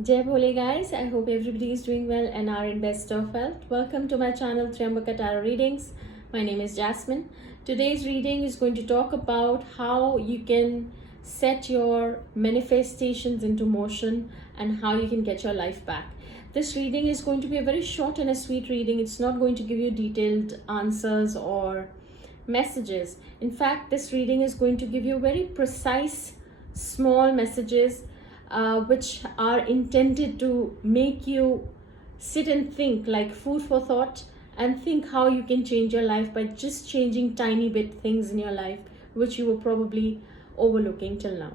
Jai Bhole guys, I hope everybody is doing well and are in best of health. Welcome to my channel Triambaka Tarot Readings. My name is Jasmine. Today's reading is going to talk about how you can set your manifestations into motion and how you can get your life back. This reading is going to be a very short and a sweet reading. It's not going to give you detailed answers or messages. In fact, this reading is going to give you very precise, small messages which are intended to make you sit and think, like food for thought, and think how you can change your life by just changing tiny bit things in your life which you were probably overlooking till now.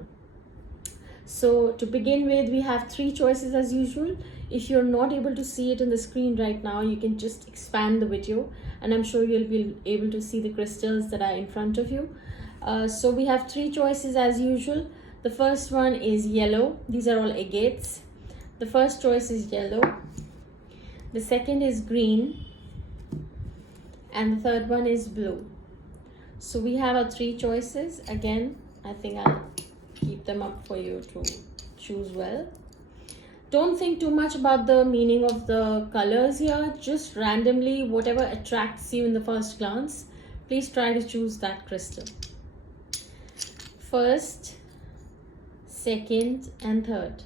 So to begin with, we have three choices as usual. If you're not able to see it in the screen right now, you can just expand the video and I'm sure you'll be able to see the crystals that are in front of you. So we have three choices as usual. The first one is yellow. These are all agates. The first choice is yellow. The second is green. And the third one is blue. So we have our three choices. Again, I think I'll keep them up for you to choose well. Don't think too much about the meaning of the colors here. Just randomly, whatever attracts you in the first glance, please try to choose that crystal. First, second and third.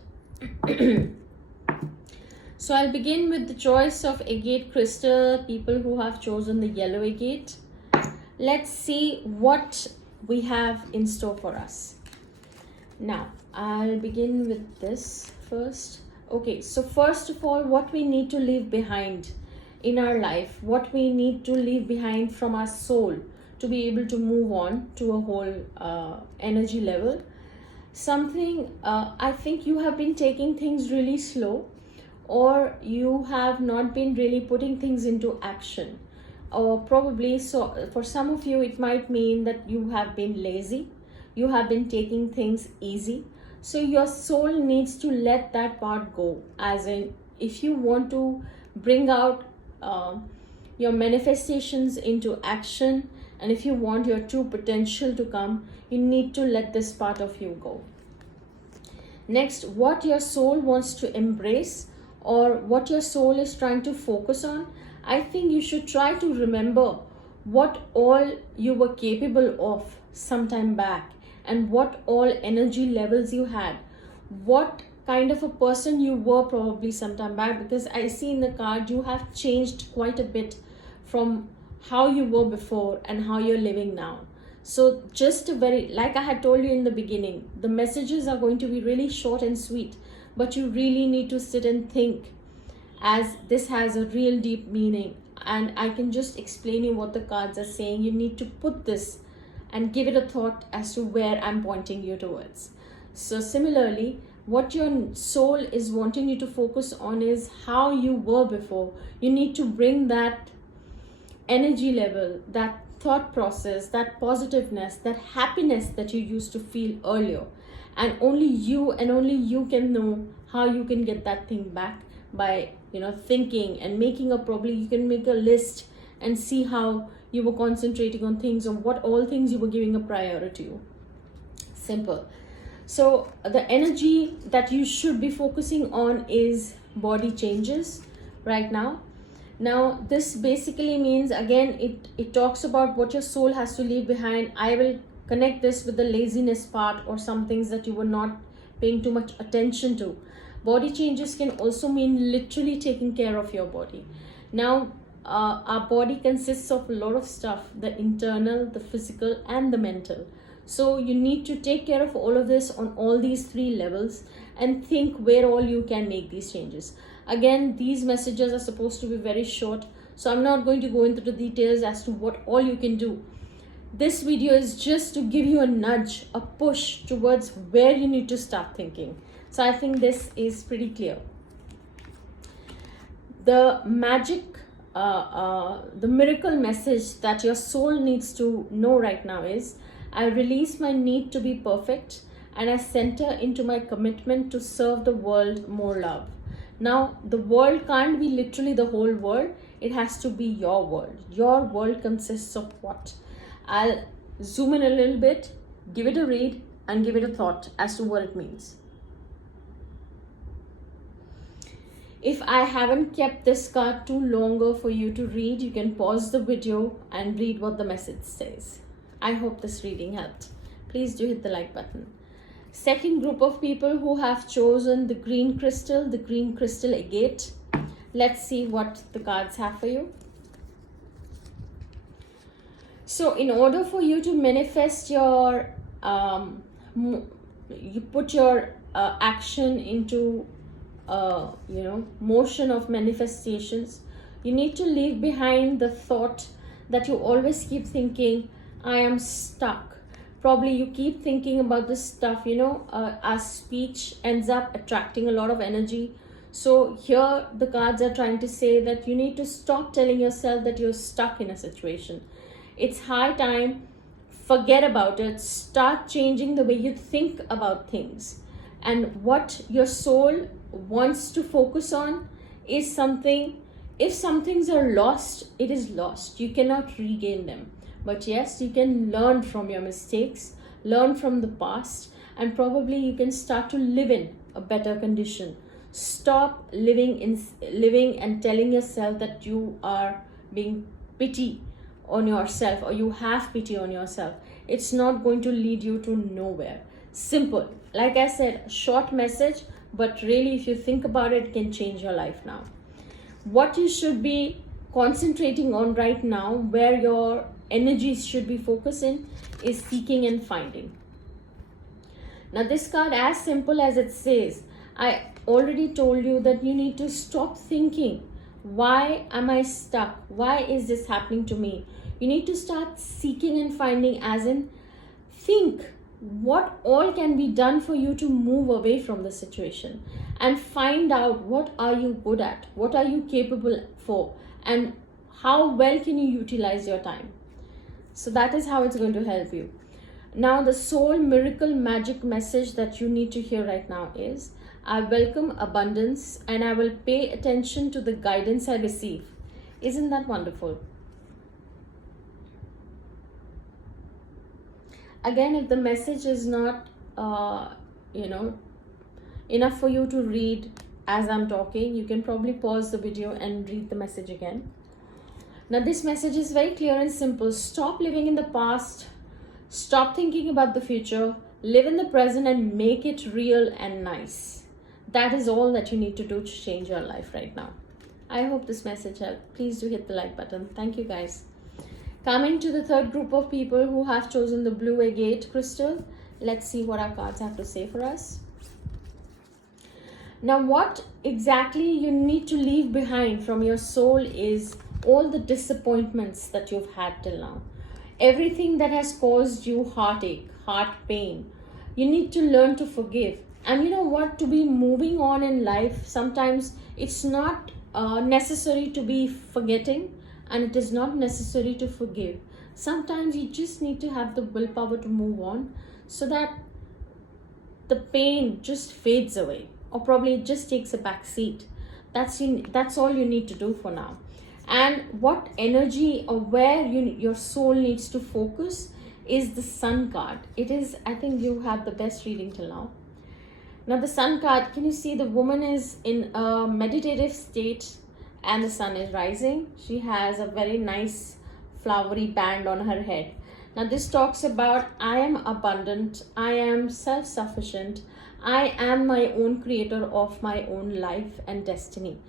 So I'll begin with the choice of agate crystal, people who have chosen the yellow agate. Let's see what we have in store for us. Now, I'll begin with this first. Okay, so first of all, what we need to leave behind in our life, what we need to leave behind from our soul to be able to move on to a whole energy level. Something, I think you have been taking things really slow, or you have not been really putting things into action, or probably, so for some of you it might mean that you have been lazy, you have been taking things easy. So your soul needs to let that part go, as in if you want to bring out your manifestations into action, and if you want your true potential to come, you need to let this part of you go. Next, what your soul wants to embrace or what your soul is trying to focus on, I think you should try to remember what all you were capable of some time back and what all energy levels you had, what kind of a person you were probably some time back, because I see in the card you have changed quite a bit from how you were before and how you're living now. So just a very, like I had told you in the beginning, the messages are going to be really short and sweet, but you really need to sit and think, as this has a real deep meaning. And I can just explain you what the cards are saying. You need to put this and give it a thought as to where I'm pointing you towards. So similarly, what your soul is wanting you to focus on is how you were before. You need to bring that energy level, that thought process, that positiveness, that happiness that you used to feel earlier. And only you can know how you can get that thing back by, thinking and making a, probably you can make a list and see how you were concentrating on things, or what all things you were giving a priority to. Simple. So the energy that you should be focusing on is body changes right now. Now this basically means, again, it talks about what your soul has to leave behind. I will connect this with the laziness part or some things that you were not paying too much attention to. Body changes can also mean literally taking care of your body. Now our body consists of a lot of stuff, the internal, the physical and the mental. So you need to take care of all of this on all these three levels and think where all you can make these changes. Again, these messages are supposed to be very short, so I'm not going to go into the details as to what all you can do. This video is just to give you a nudge, a push towards where you need to start thinking. So I think this is pretty clear. The magic, the miracle message that your soul needs to know right now is, I release my need to be perfect and I center into my commitment to serve the world more love. Now, the world can't be literally the whole world. It has to be your world. Your world consists of what? I'll zoom in a little bit, give it a read, and give it a thought as to what it means. If I haven't kept this card too longer for you to read, you can pause the video and read what the message says. I hope this reading helped. Please do hit the like button. Second group of people who have chosen the green crystal agate. Let's see what the cards have for you. So in order for you to manifest your, you put your action into, motion of manifestations, you need to leave behind the thought that you always keep thinking, I am stuck. Probably you keep thinking about this stuff, our speech ends up attracting a lot of energy. So here the cards are trying to say that you need to stop telling yourself that you're stuck in a situation. It's high time, forget about it, start changing the way you think about things. And what your soul wants to focus on is something. If some things are lost, it is lost. You cannot regain them. But yes, you can learn from your mistakes, learn from the past, and probably you can start to live in a better condition. Stop living and telling yourself that you are being pity on yourself or you have pity on yourself. It's not going to lead you to nowhere. Simple. Like I said, a short message, but really if you think about it, it can change your life now. What you should be concentrating on right now, where your energies should be focusing, is seeking and finding. Now this card, as simple as it says, I already told you that you need to stop thinking, why am I stuck? Why is this happening to me? You need to start seeking and finding, as in think what all can be done for you to move away from the situation, and find out what are you good at, what are you capable for, and how well can you utilize your time. So that is how it's going to help you. Now the soul miracle magic message that you need to hear right now is, I welcome abundance and I will pay attention to the guidance I receive. Isn't that wonderful? Again, if the message is not, enough for you to read as I'm talking, you can probably pause the video and read the message again. Now, this message is very clear and simple. Stop living in the past. Stop thinking about the future. Live in the present and make it real and nice. That is all that you need to do to change your life right now. I hope this message helped. Please do hit the like button. Thank you, guys. Coming to the third group of people who have chosen the blue agate crystal. Let's see what our cards have to say for us. Now, what exactly you need to leave behind from your soul is all the disappointments that you've had till now. Everything that has caused you heartache, heart pain. You need to learn to forgive. And you know what? To be moving on in life, sometimes it's not necessary to be forgetting, and it is not necessary to forgive. Sometimes you just need to have the willpower to move on, so that the pain just fades away, or probably it just takes a back seat. That's all you need to do for now. And what energy or where your soul needs to focus is the Sun card. It is, I think you have the best reading till now. Now the Sun card, can you see the woman is in a meditative state and the sun is rising. She has a very nice flowery band on her head. Now this talks about, I am abundant, I am self-sufficient, I am my own creator of my own life and destiny.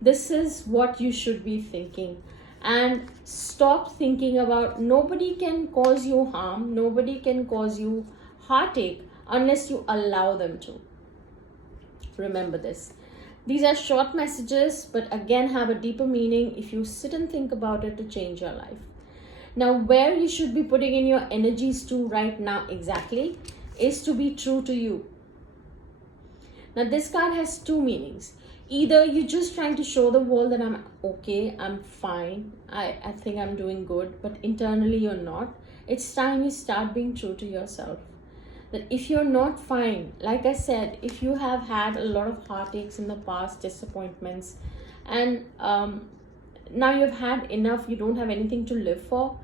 This is what you should be thinking. And stop thinking about, nobody can cause you harm, nobody can cause you heartache unless you allow them to. Remember this. These are short messages, but again have a deeper meaning if you sit and think about it to change your life. Now, where you should be putting in your energies to right now exactly is to be true to you. Now, this card has two meanings. Either you're just trying to show the world that I'm okay, I'm fine, I think I'm doing good, but internally you're not. It's time you start being true to yourself. That if you're not fine, like I said, if you have had a lot of heartaches in the past, disappointments, and now you've had enough, you don't have anything to live for,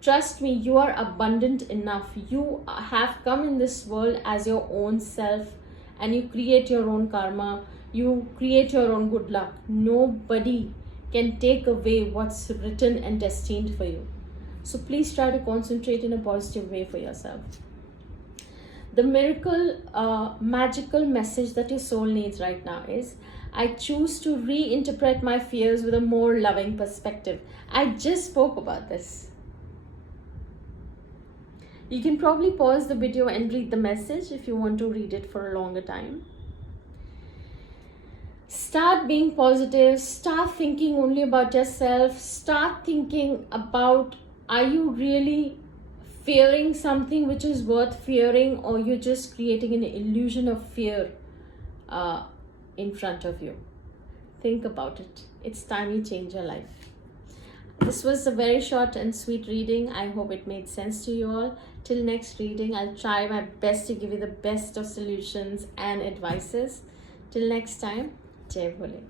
trust me, you are abundant enough. You have come in this world as your own self, and you create your own karma. You create your own good luck. Nobody can take away what's written and destined for you. So please try to concentrate in a positive way for yourself. The miracle, magical message that your soul needs right now is, I choose to reinterpret my fears with a more loving perspective. I just spoke about this. You can probably pause the video and read the message if you want to read it for a longer time. Start being positive. Start thinking only about yourself. Start thinking about, are you really fearing something which is worth fearing, or you're just creating an illusion of fear in front of you? Think about it. It's time you change your life. This was a very short and sweet reading. I hope it made sense to you all. Till next reading, I'll try my best to give you the best of solutions and advices. Till next time, Jai Bhole.